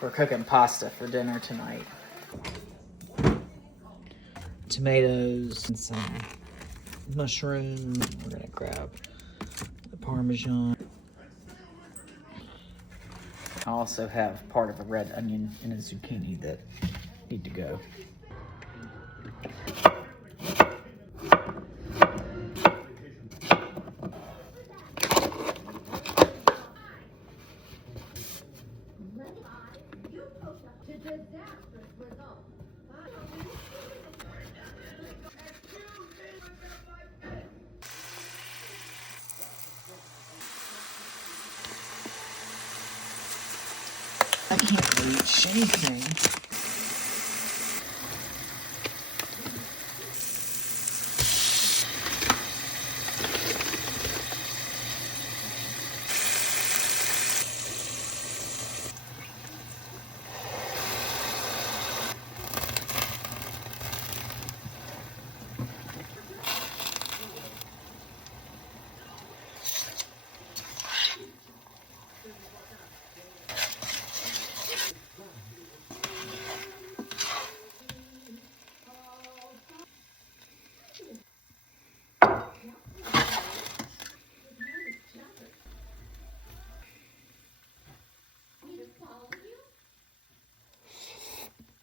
We're cooking pasta for dinner tonight. Tomatoes and some mushroom. We're gonna grab the Parmesan. I also have part of a red onion and a zucchini that need to go. I can't reach anything.